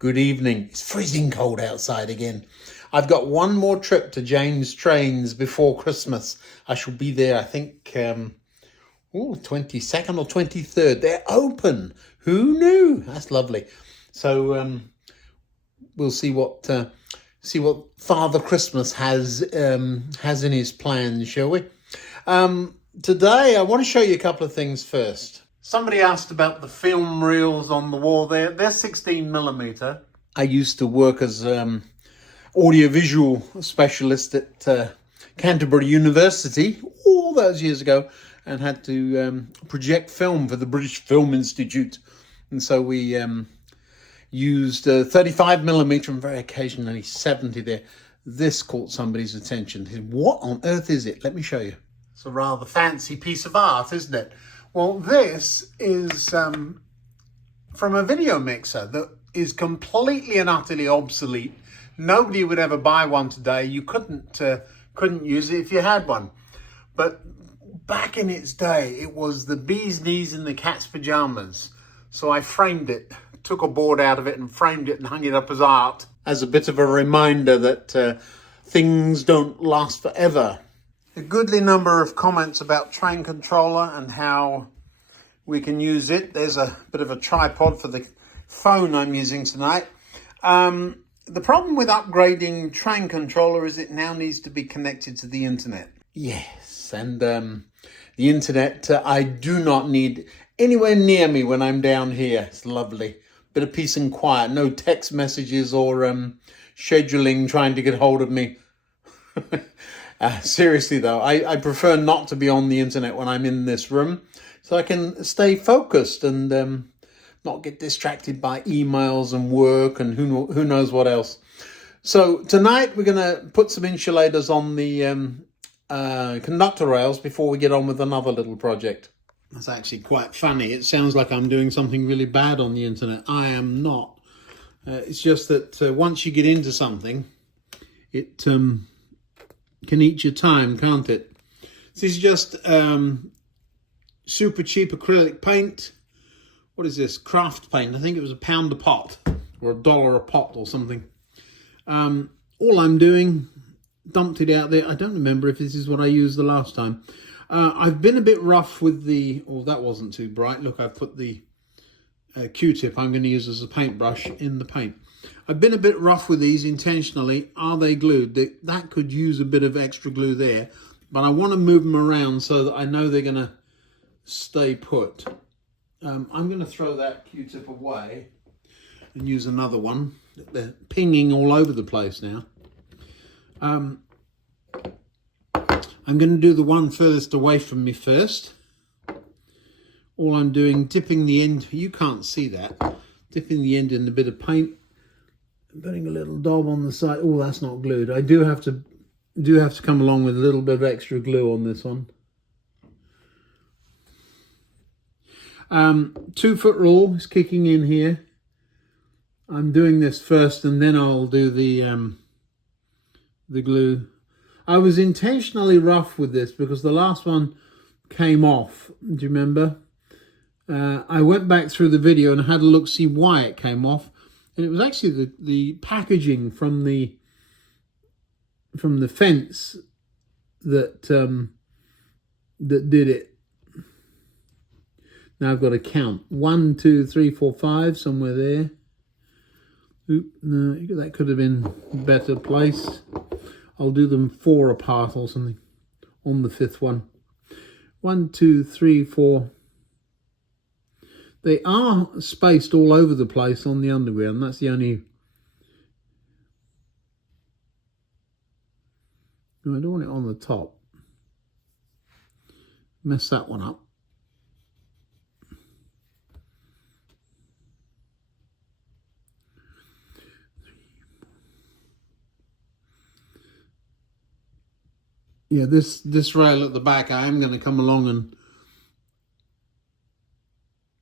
Good evening. It's freezing cold outside again. I've got one more trip to Jane's Trains before Christmas. I shall be there, I think, 22nd or 23rd. They're open. Who knew? That's lovely. So we'll see what Father Christmas has in his plans, shall we? Today, I want to show you a couple of things first. Somebody asked about the film reels on the wall there. They're 16mm. I used to work as audiovisual specialist at Canterbury University all those years ago and had to project film for the British Film Institute. And so we used 35mm and very occasionally 70 there. This caught somebody's attention. What on earth is it? Let me show you. It's a rather fancy piece of art, isn't it? Well, this is from a video mixer that is completely and utterly obsolete. Nobody would ever buy one today. You couldn't use it if you had one. But back in its day, it was the bee's knees in the cat's pajamas. So I framed it, took a board out of it and framed it and hung it up as art, as a bit of a reminder that things don't last forever. A goodly number of comments about train controller and how we can use it. There's a bit of a tripod for the phone I'm using tonight. The problem with upgrading train controller is it now needs to be connected to the internet. Yes, and the internet I do not need anywhere near me when I'm down here. It's lovely. Bit of peace and quiet. No text messages or scheduling trying to get hold of me. Seriously though, I prefer not to be on the internet when I'm in this room so I can stay focused and not get distracted by emails and work and who knows what else. So tonight we're going to put some insulators on the conductor rails before we get on with another little project. That's actually quite funny. It sounds like I'm doing something really bad on the internet. I am not. It's just that once you get into something, it can eat your time, can't it? This is just super cheap acrylic paint. What is this? Craft paint. I think it was £1 a pot or $1 a pot or something. All I'm doing, dumped it out there. I don't remember if this is what I used the last time. I've been a bit rough with the... Oh, that wasn't too bright. Look, I've put the Q-tip I'm going to use as a paintbrush in the paint. I've been a bit rough with these intentionally. Are they glued? That could use a bit of extra glue there. But I want to move them around so that I know they're going to stay put. I'm going to throw that Q-tip away and use another one. They're pinging all over the place now. I'm going to do the one furthest away from me first. All I'm doing, dipping the end, you can't see that, dipping the end in a bit of paint, putting a little daub on the side. Oh, that's not glued. I do have to come along with a little bit of extra glue on this one. 2 foot rule is kicking in here. I'm doing this first and then I'll do the glue. I was intentionally rough with this because the last one came off. Do you remember? I went back through the video and had a look, see why it came off. And it was actually the packaging from the fence that did it. Now I've got to count. 1, 2, 3, 4, 5, somewhere there. Oop, no, that could have been a better place. I'll do them 4 apart or something on the 5th one. 1, 2, 3, 4. They are spaced all over the place on the underwear, and that's the only... No, I don't want it on the top. Mess that one up. Yeah, this rail at the back, I am going to come along and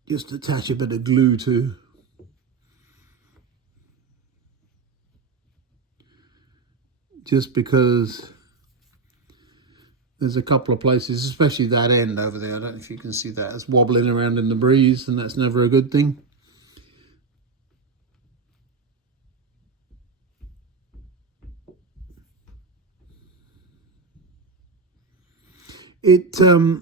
just attach a bit of glue to. Just because there's a couple of places, especially that end over there, I don't know if you can see that, it's wobbling around in the breeze and that's never a good thing. I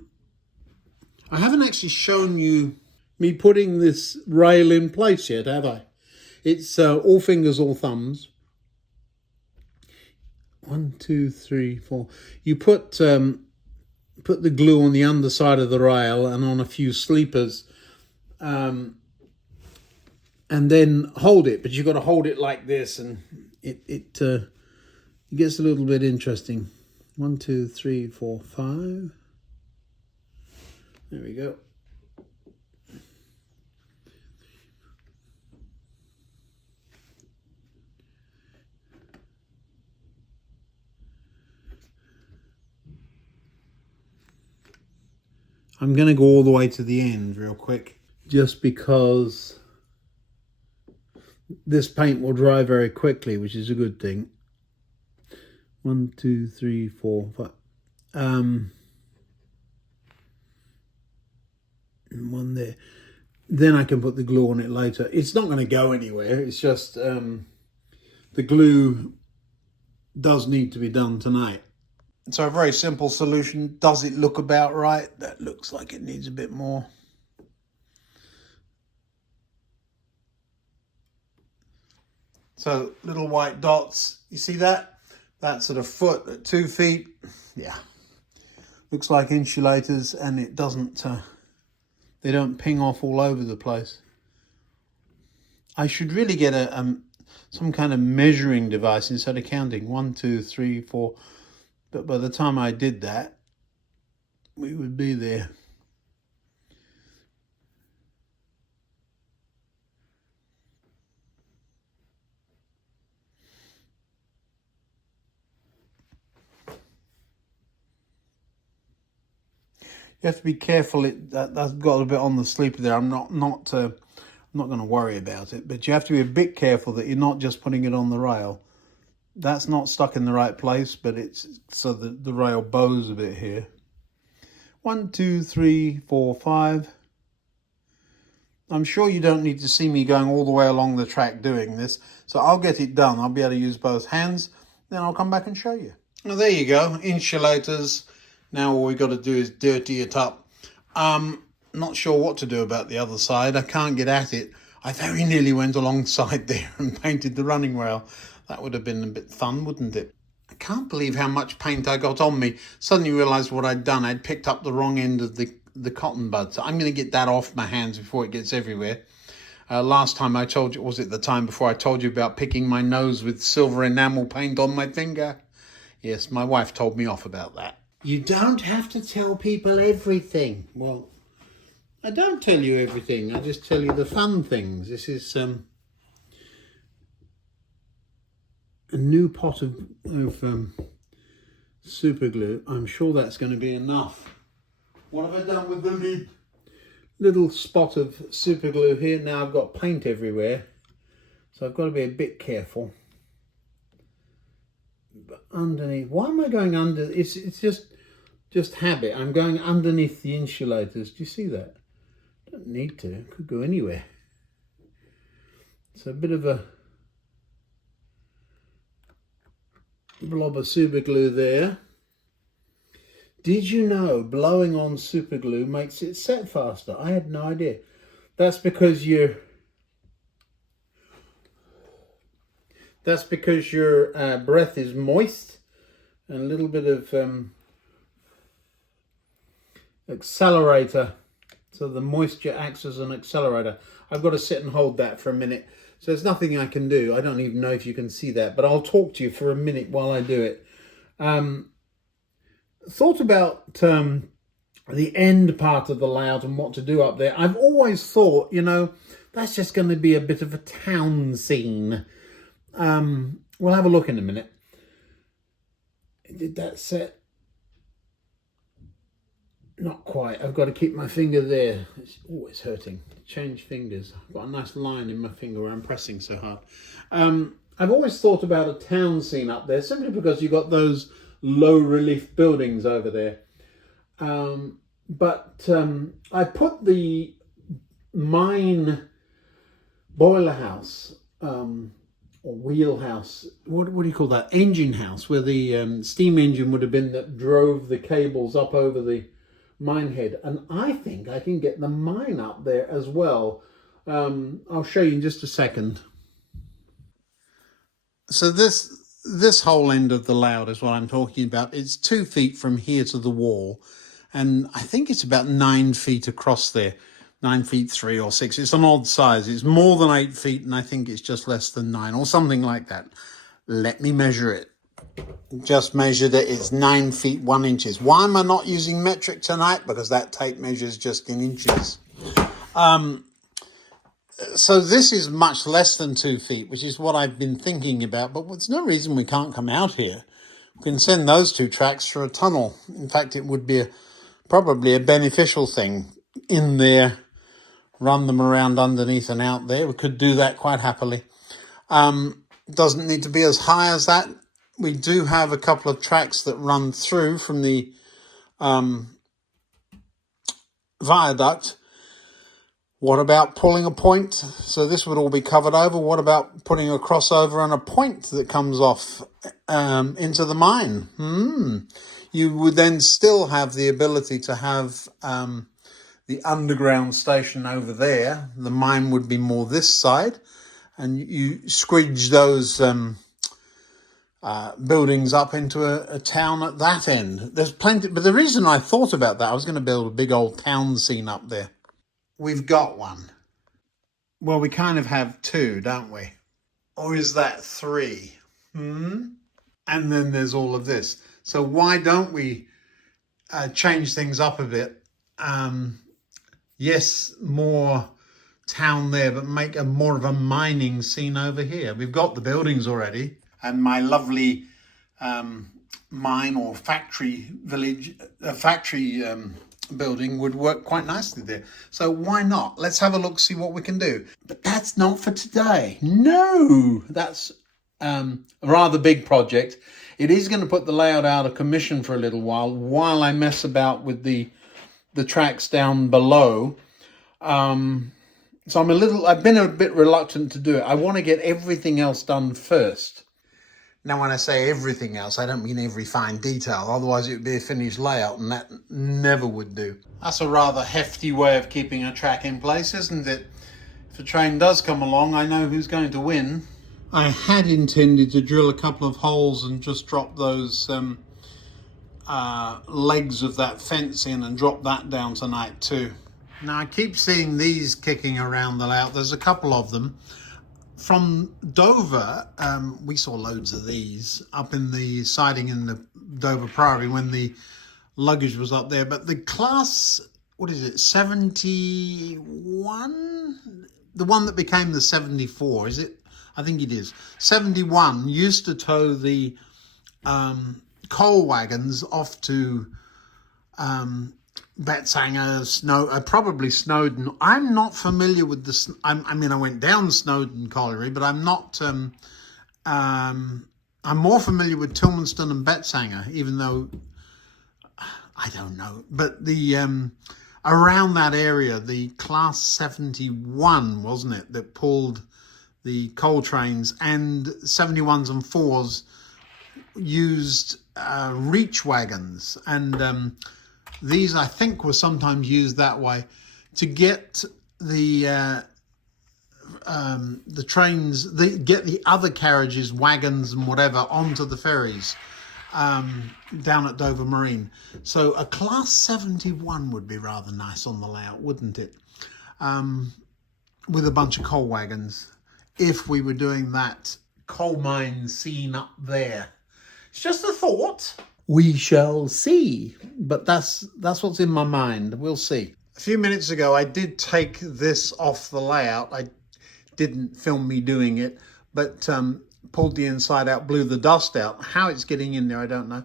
haven't actually shown you me putting this rail in place yet, have I? It's all fingers, all thumbs. 1, 2, 3, 4. You put the glue on the underside of the rail and on a few sleepers, and then hold it. But you've got to hold it like this, and it gets a little bit interesting. 1, 2, 3, 4, 5. There we go. I'm going to go all the way to the end real quick, just because this paint will dry very quickly, which is a good thing. 1, 2, 3, 4, 5. One there. Then I can put the glue on it later. It's not going to go anywhere. It's just the glue does need to be done tonight. So a very simple solution. Does it look about right? That looks like it needs a bit more. So little white dots. You see that? That's at a foot, at 2 feet. Yeah. Looks like insulators, and it doesn't, they don't ping off all over the place. I should really get some kind of measuring device instead of counting 1, 2, 3, 4. But by the time I did that, we would be there. You have to be careful. That's got a bit on the sleeper there. I'm not going to worry about it, but you have to be a bit careful that you're not just putting it on the rail. That's not stuck in the right place, but it's so that the rail bows a bit here. 1, 2, 3, 4, 5. I'm sure you don't need to see me going all the way along the track doing this, so I'll get it done. I'll be able to use both hands, then I'll come back and show you. Well, there you go, insulators. Now all we've got to do is dirty it up. Not sure what to do about the other side. I can't get at it. I very nearly went alongside there and painted the running rail. That would have been a bit fun, wouldn't it? I can't believe how much paint I got on me. Suddenly realised what I'd done. I'd picked up the wrong end of the cotton bud. So I'm going to get that off my hands before it gets everywhere. Last time I told you, was it the time before I told you about picking my nose with silver enamel paint on my finger? Yes, my wife told me off about that. You don't have to tell people everything. Well, I don't tell you everything. I just tell you the fun things. This is a new pot of super glue. I'm sure that's going to be enough. What have I done with the lid? Little spot of super glue here. Now I've got paint everywhere, so I've got to be a bit careful. But underneath, why am I going under? It's just habit. I'm going underneath the insulators. Do you see that? Don't need to. Could go anywhere. It's a bit of a blob of super glue there. Did you know blowing on super glue makes it set faster? I had no idea. That's because your breath is moist, and a little bit of accelerator, so the moisture acts as an accelerator. I've got to sit and hold that for a minute, so there's nothing I can do. I don't even know if you can see that, but I'll talk to you for a minute while I do it. Thought about the end part of the layout and what to do up there. I've always thought, you know, that's just going to be a bit of a town scene. We'll have a look in a minute. Did that set? Not quite. I've got to keep my finger there. It's always hurting. Change fingers. I've got a nice line in my finger where I'm pressing so hard. I've always thought about a town scene up there, simply because you've got those low relief buildings over there. But I put the mine boiler house or wheelhouse, what do you call that? Engine house, where the steam engine would have been that drove the cables up over the mine head. And I think I can get the mine up there as well. I'll show you in just a second. So this whole end of the layout is what I'm talking about. It's 2 feet from here to the wall, and I think it's about 9 feet across there. 9 feet 3 or 6. It's an odd size. It's more than 8 feet, and I think it's just less than 9 or something like that. Let me measure it. Just measured it. It's 9 feet 1 inches. Why am I not using metric tonight? Because that tape measures just in inches. So this is much less than 2 feet, which is what I've been thinking about. But there's no reason we can't come out here. We can send those 2 tracks through a tunnel. In fact, it would be probably a beneficial thing in there. Run them around underneath and out there. We could do that quite happily. Doesn't need to be as high as that. We do have a couple of tracks that run through from the viaduct. What about pulling a point? So this would all be covered over. What about putting a crossover and a point that comes off into the mine? You would then still have the ability to have the underground station over there. The mine would be more this side, and you squidge those buildings up into a town at that end. There's plenty, but the reason I thought about that, I was going to build a big old town scene up there. We've got one. Well, we kind of have 2, don't we? Or is that 3? And then there's all of this. So why don't we change things up a bit? Yes, more town there, but make more of a mining scene over here. We've got the buildings already, and my lovely mine or factory village, building would work quite nicely there. So why not? Let's have a look, see what we can do. But that's not for today. No, that's a rather big project. It is going to put the layout out of commission for a little while I mess about with the tracks down below. So I've been a bit reluctant to do it. I want to get everything else done first. Now, when I say everything else, I don't mean every fine detail. Otherwise, it would be a finished layout, and that never would do. That's a rather hefty way of keeping a track in place, isn't it? If a train does come along, I know who's going to win. I had intended to drill a couple of holes and just drop those legs of that fence in and drop that down tonight too. Now, I keep seeing these kicking around the layout. There's a couple of them. From Dover, we saw loads of these up in the siding in the Dover Priory when the luggage was up there. But the class, what is it, 71? The one that became the 74, is it? I think it is. 71 used to tow the coal wagons off to Betsanger, probably Snowdon. I'm not familiar with the. I went down Snowdon Colliery, but I'm not. I'm more familiar with Tilmanston and Betsanger, even though I don't know. But the around that area, the Class 71, wasn't it, that pulled the coal trains, and 71s and 4s used reach wagons, and these, I think, were sometimes used that way to get the trains, get the other carriages, wagons and whatever onto the ferries down at Dover Marine. So a Class 71 would be rather nice on the layout, wouldn't it? With a bunch of coal wagons, if we were doing that coal mine scene up there. It's just a thought. We shall see, but that's what's in my mind. We'll see. A few minutes ago, I did take this off the layout. I didn't film me doing it, but pulled the inside out, blew the dust out. How it's getting in there, I don't know.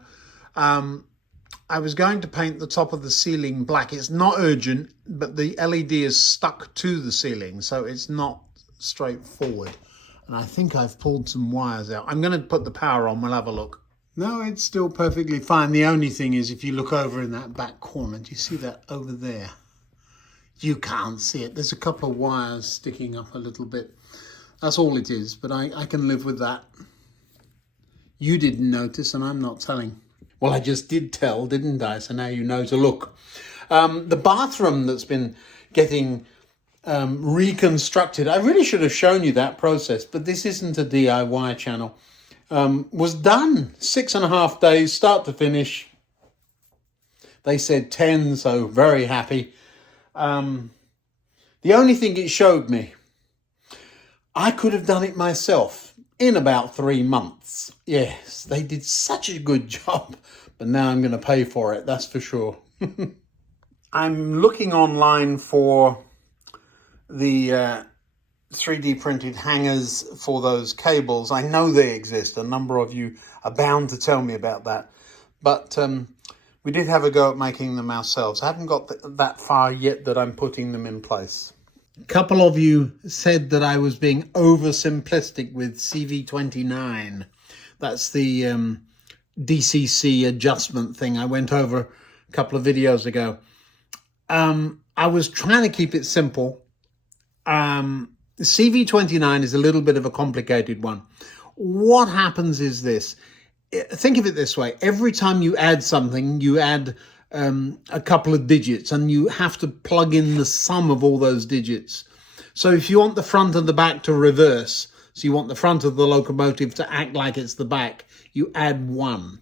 I was going to paint the top of the ceiling black. It's not urgent, but the LED is stuck to the ceiling, so it's not straightforward. And I think I've pulled some wires out. I'm going to put the power on. We'll have a look. No, it's still perfectly fine. The only thing is, if you look over in that back corner, do you see that over there? You can't see it. There's a couple of wires sticking up a little bit. That's all it is, but I can live with that. You didn't notice, and I'm not telling. Well, I just did tell, didn't I? So now you know to look. The bathroom that's been getting reconstructed, I really should have shown you that process, but this isn't a DIY channel. Was done 6.5 days, start to finish. They said 10, so very happy. The only thing it showed me, I could have done it myself in about 3 months. Yes, they did such a good job, but now I'm going to pay for it, that's for sure. I'm looking online for the 3D printed hangers for those cables. I know they exist. A number of you are bound to tell me about that. But we did have a go at making them ourselves. I haven't got that far yet that I'm putting them in place. A couple of you said that I was being oversimplistic with CV29. That's the DCC adjustment thing I went over a couple of videos ago. I was trying to keep it simple. CV29 is a little bit of a complicated one. What happens is this. Think of it this way. Every time you add something, you add a couple of digits, and you have to plug in the sum of all those digits. So if you want the front and the back to reverse, so you want the front of the locomotive to act like it's the back, you add 1.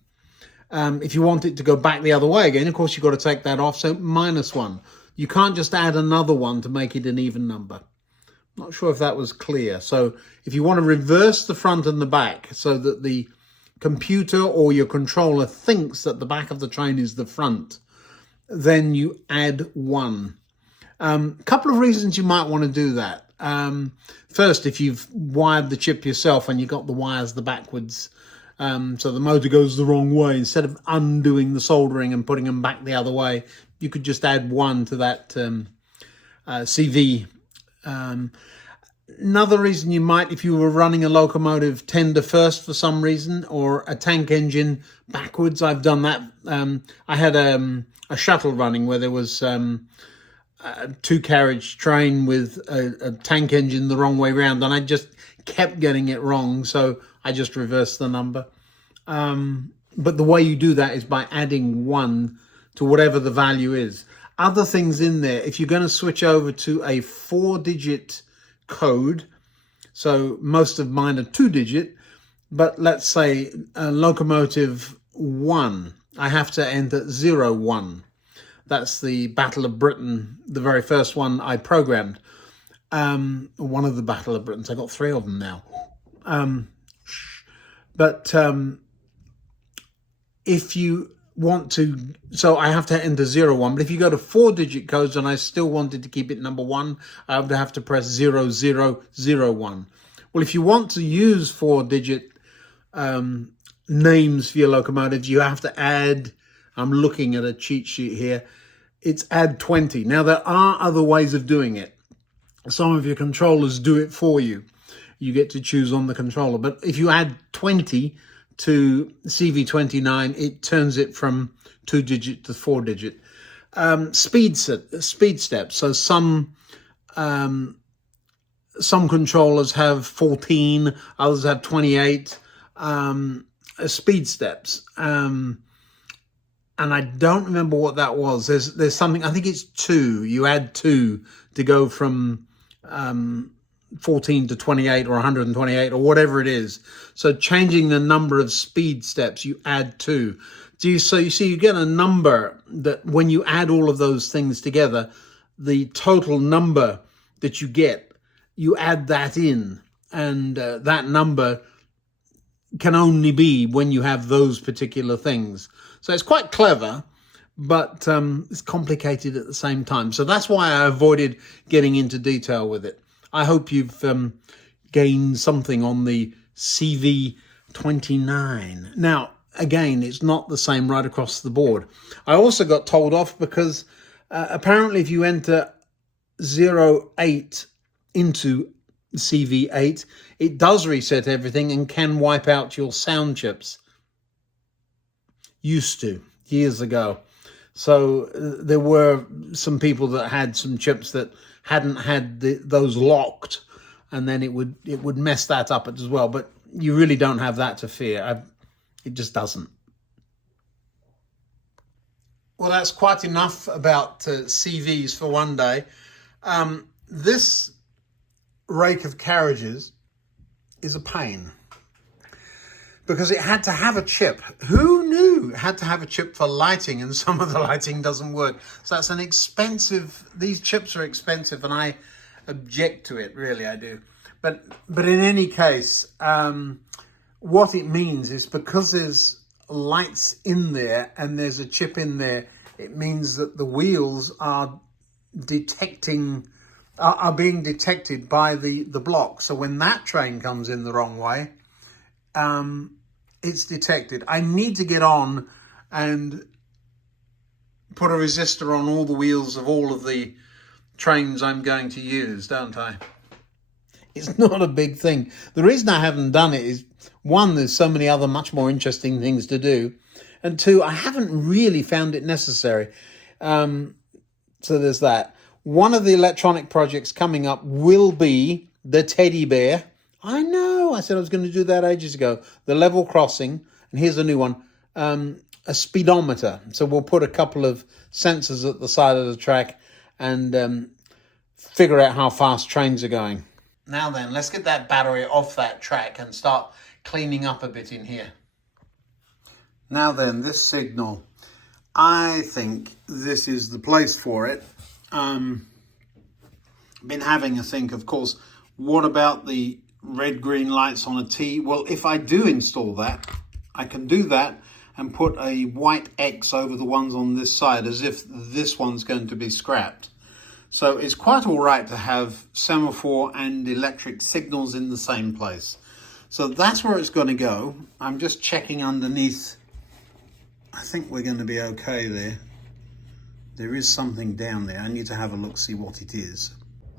If you want it to go back the other way again, of course, you've got to take that off, so -1. You can't just add another 1 to make it an even number. Not sure if that was clear. So if you want to reverse the front and the back so that the computer or your controller thinks that the back of the train is the front, then you add 1. Couple of reasons you might want to do that. First, if you've wired the chip yourself and you got the wires the backwards, so the motor goes the wrong way, instead of undoing the soldering and putting them back the other way, you could just add 1 to that CV. Another reason you might, if you were running a locomotive tender first for some reason, or a tank engine backwards, I've done that. I had a shuttle running where there was a 2-carriage train with a tank engine the wrong way round, and I just kept getting it wrong, so I just reversed the number. But the way you do that is by adding 1 to whatever the value is. Other things in there, if you're going to switch over to a 4-digit code, so most of mine are 2-digit, but let's say locomotive 1, I have to enter 01. That's the Battle of Britain, the very first one I programmed. One of the Battle of Britons. I got 3 of them now. If you want to, so I have to enter 01, but if you go to 4-digit codes and I still wanted to keep it number 1, I would have to press 0001. Well, if you want to use 4-digit names for your locomotives, you have to add, I'm looking at a cheat sheet here, it's add 20. Now, there are other ways of doing it. Some of your controllers do it for you. You get to choose on the controller. But if you add 20 to CV29, it turns it from 2-digit to 4-digit. Speed steps. So some controllers have 14, others have 28 speed steps. And I don't remember what that was. There's something, I think it's 2. You add 2 to go from 14 to 28 or 128 or whatever it is. So changing the number of speed steps, you add 2. So you see, you get a number that when you add all of those things together, the total number that you get, you add that in. And that number can only be when you have those particular things. So it's quite clever, but it's complicated at the same time. So that's why I avoided getting into detail with it. I hope you've gained something on the CV29. Now, again, it's not the same right across the board. I also got told off because apparently if you enter 08 into CV8, it does reset everything and can wipe out your sound chips. Used to, years ago. So there were some people that had some chips that hadn't had those locked. and then it would mess that up as well. But you really don't have that to fear. It just doesn't. Well, that's quite enough about CVs for one day. This rake of Carriages is a pain because it had to have a chip. Who knew it had to have a chip for lighting, and some of the lighting doesn't work? So that's an expensive, these chips are expensive, and I object to it, really, I do. But in any case, what it means is because there's lights in there and there's a chip in there, it means that the wheels are being detected by the block. So when that train comes in the wrong way, it's detected. I need to get on and put a resistor on all the wheels of all of the trains I'm going to use, don't I? It's not a big thing. The reason I haven't done it is, one, there's so many other much more interesting things to do, and two, I haven't really found it necessary. So there's that. One of the electronic projects coming up will be the teddy bear. I know, I said I was going to do that ages ago. The level crossing, and here's a new one, a speedometer. So we'll put a couple of sensors at the side of the track and figure out how fast trains are going. Now then, let's get that battery off that track and start cleaning up a bit in here. Now then, this signal, I think this is the place for it. Been having a think, of course, what about the red-green lights on a T? Well, if I do install that, I can do that and put a white X over the ones on this side as if this one's going to be scrapped. So it's quite all right to have semaphore and electric signals in the same place. So that's where it's going to go. I'm just checking underneath. I think we're going to be okay there. There is something down there. I need to have a look, see what it is.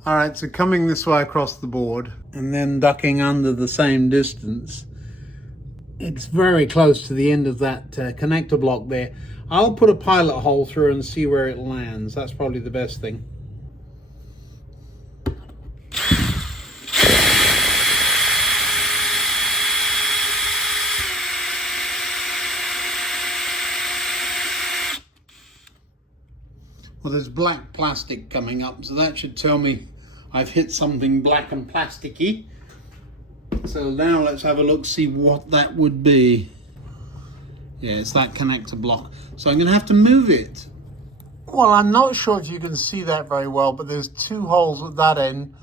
All right, so coming this way across the board and then ducking under the same distance. It's very close to the end of that connector block there. I'll put a pilot hole through and see where it lands. That's probably the best thing. Well, there's black plastic coming up, so that should tell me I've hit something black and plasticky. So now let's have a look, see what that would be. Yeah, it's that connector block. So I'm going to have to move it. Well, I'm not sure if you can see that very well, but there's 2 holes at that end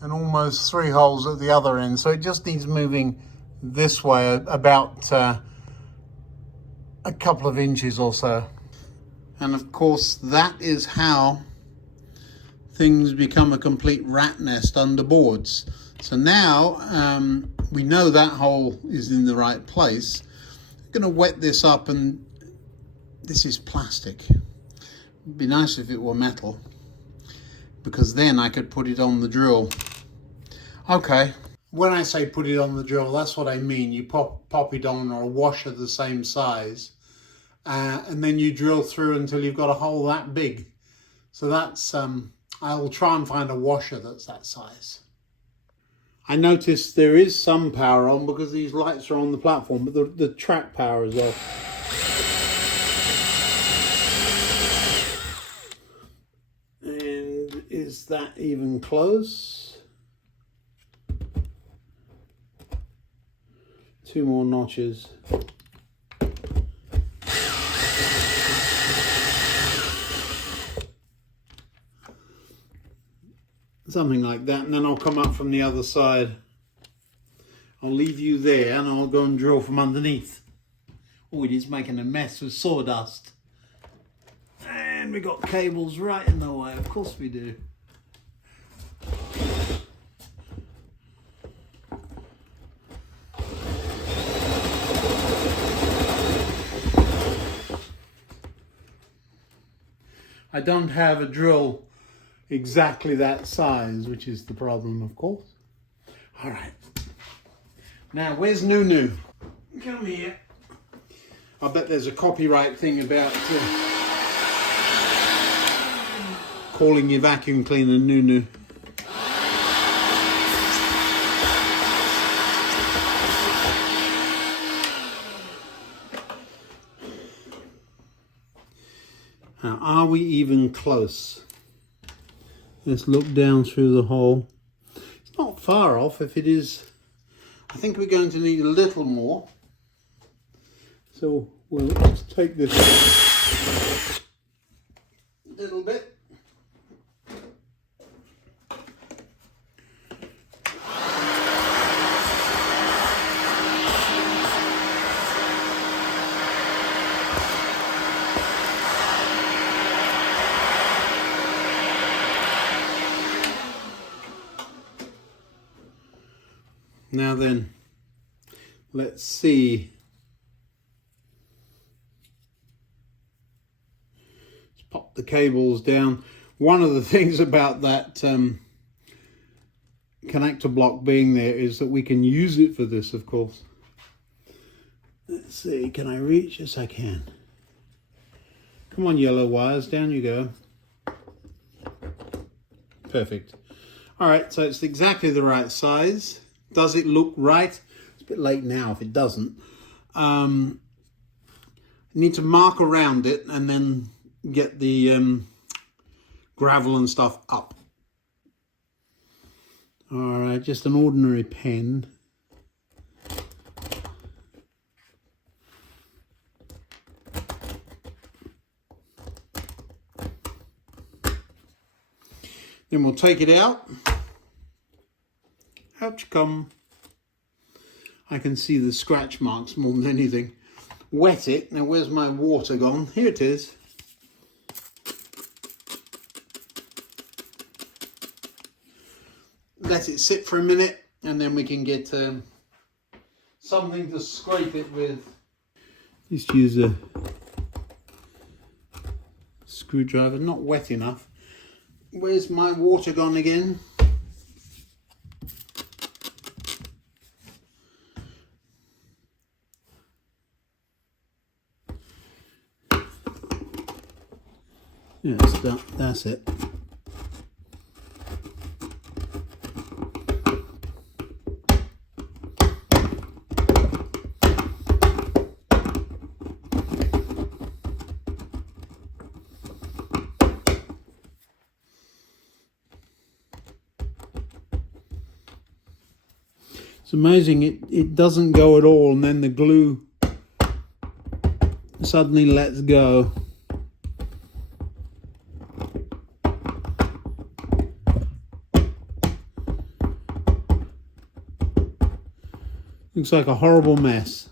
and almost 3 holes at the other end. So it just needs moving this way about a couple of inches or so. And of course, that is how things become a complete rat nest under boards. So now we know that hole is in the right place. I'm going to wet this up, and this is plastic. It'd be nice if it were metal, because then I could put it on the drill. Okay, when I say put it on the drill, that's what I mean. You pop it on a washer the same size. And then you drill through until you've got a hole that big. So that's, I'll try and find a washer that's that size. I noticed there is some power on because these lights are on the platform, but the track power is off. And is that even close? 2 more notches. Something like that, and then I'll come up from the other side. I'll leave you there and I'll go and drill from underneath. Oh, it is making a mess with sawdust. And we got cables right in the way, of course we do. I don't have a drill exactly that size, which is the problem, of course. All right. Now, where's Nunu? Come here. I bet there's a copyright thing about calling your vacuum cleaner Nunu. Now, are we even close? Let's look down through the hole. It's not far off. If it is, I think we're going to need a little more. So we'll just take this a little bit. Now then, let's see. Let's pop the cables down. One of the things about that connector block being there is that we can use it for this, of course. Let's see, can I reach? Yes, I can. Come on, yellow wires, down you go. Perfect. All right, so it's exactly the right size. Does it look right? It's a bit late now if it doesn't. Need to mark around it and then get the gravel and stuff up. All right, just an ordinary pen. Then we'll take it out. Out you come. I can see the scratch marks more than anything. Wet it. Now where's my water gone? Here it is. Let it sit for a minute and then we can get something to scrape it with. Just use a screwdriver, not wet enough. Where's my water gone again? Yeah, that's it. It's amazing, it doesn't go at all and then the glue suddenly lets go. Looks like a horrible mess.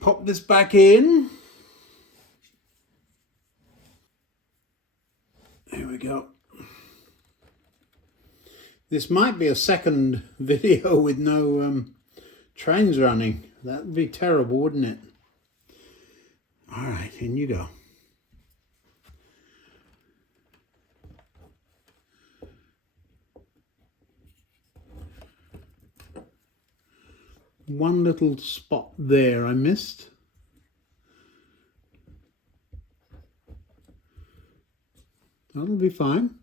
Pop this back in. There we go. This might be a second video with no trains running. That would be terrible, wouldn't it? All right, in you go. One little spot there I missed. That'll be fine.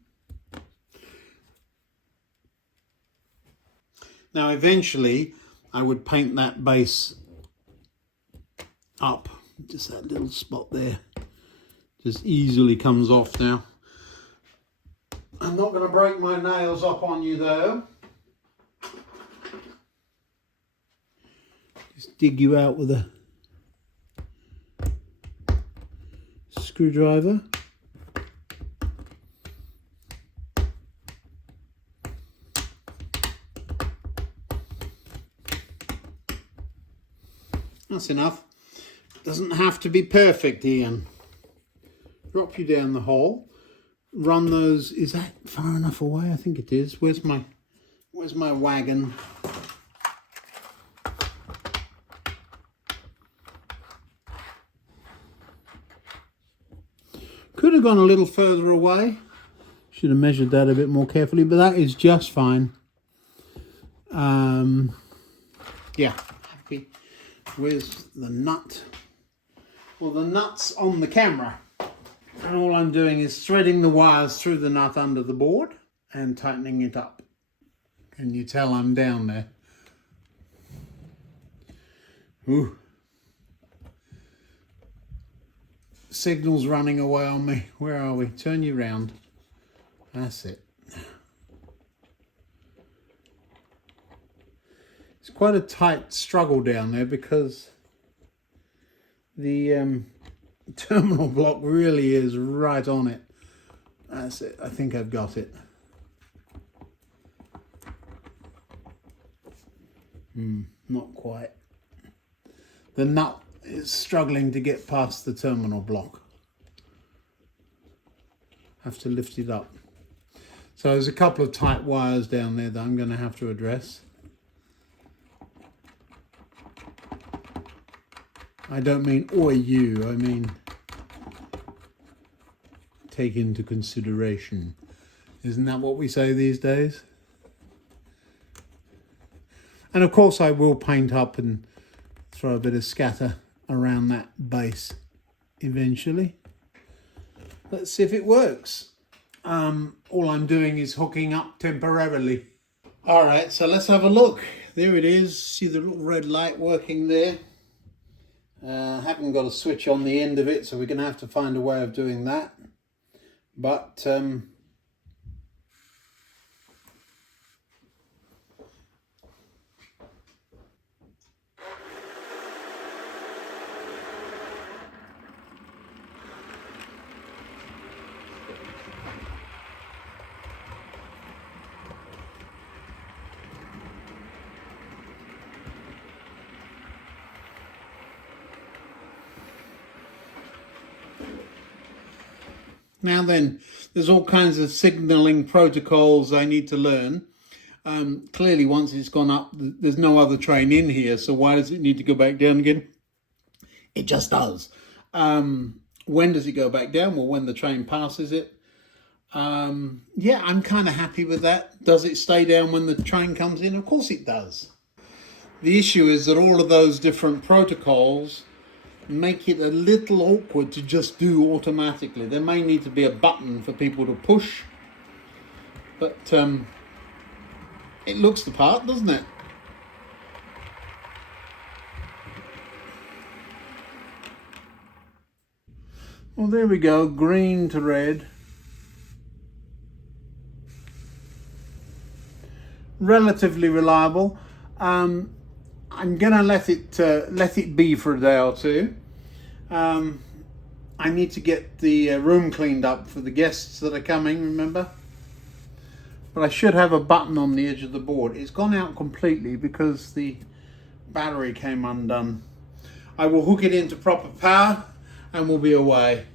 Now eventually I would paint that base up. Just that little spot there just easily comes off now. I'm not going to break my nails up on you though. Just dig you out with a screwdriver. That's enough. Doesn't have to be perfect, Ian. Drop you down the hole. Run those. Is that far enough away? I think it is. Where's my wagon? Could have gone a little further away. Should have measured that a bit more carefully, but that is just fine. Yeah, happy with the nut. Well, the nut's on the camera. And all I'm doing is threading the wires through the nut under the board and tightening it up. Can you tell I'm down there? Ooh. Signal's running away on me. Where are we? Turn you round. That's it. It's quite a tight struggle down there because the terminal block really is right on it. That's it. I think I've got it. Not quite. The nut is struggling to get past the terminal block. Have to lift it up. So there's a couple of tight wires down there that I'm going to have to address. I don't mean "oi you," I mean take into consideration. Isn't that what we say these days? And of course I will paint up and throw a bit of scatter around that base eventually. Let's see if it works. All I'm doing is hooking up temporarily. All right, so let's have a look. There it is. See the little red light working there? Haven't got a switch on the end of it, so we're going to have to find a way of doing that. But now then, there's all kinds of signalling protocols I need to learn. Clearly, once it's gone up, there's no other train in here, so why does it need to go back down again? It just does. When does it go back down? Well, when the train passes it. Yeah, I'm kind of happy with that. Does it stay down when the train comes in? Of course it does. The issue is that all of those different protocols make it a little awkward to just do automatically. There may need to be a button for people to push, but it looks the part, doesn't it? Well, there we go, green to red. Relatively reliable. I'm gonna let it be for a day or two. I need to get the room cleaned up for the guests that are coming, remember? But I should have a button on the edge of the board. It's gone out completely because the battery came undone. I will hook it into proper power and we'll be away.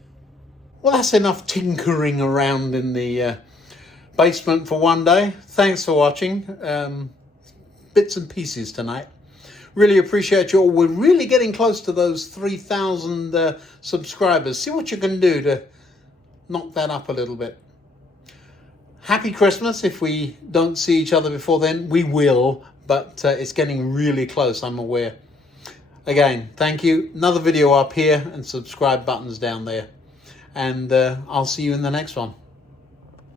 Well, that's enough tinkering around in the basement for one day. Thanks for watching. Bits and pieces tonight. Really appreciate you all. We're really getting close to those 3,000 subscribers. See what you can do to knock that up a little bit. Happy Christmas. If we don't see each other before then, we will, but it's getting really close, I'm aware. Again, thank you. Another video up here and subscribe buttons down there. And I'll see you in the next one.